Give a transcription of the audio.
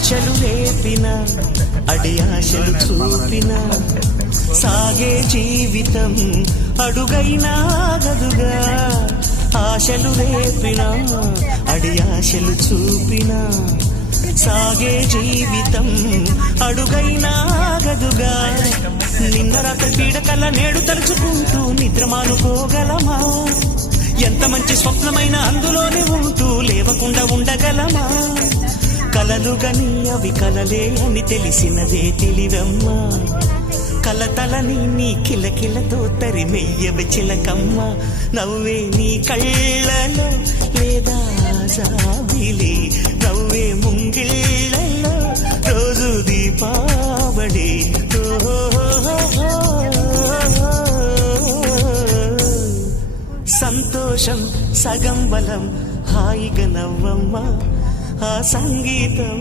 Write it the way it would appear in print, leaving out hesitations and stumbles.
ఆశలు రేపిన అడి ఆశలు చూపిన సాగే జీవితం అడుగైనా గదుగా. ఆశలు రేపిన అడి ఆశలు చూపిన సాగే జీవితం అడుగైనా గదుగా. నిన్న రాత్రి పీడకల నేడు తలుచుకుంటూ నిద్రమానుకోగలమా? ఎంత మంచి స్వప్నమైన అందులోనే ఉంటూ లేవకుండా ఉండగలమా? కలలు గని అవి కలలే అని తెలిసినదే తెలివమ్మా. కలతలని నీ కిలకిలతో తరిమెయ్యవి చిలకమ్మ. నవ్వే నీ కళ్ళలో లేదా జాబిలి, నవ్వే ముంగిళ్ళలో రోజు దీపావళి. సంతోషం సగం బలం, హాయిగా నవ్వమ్మ ఆ సంగీతం.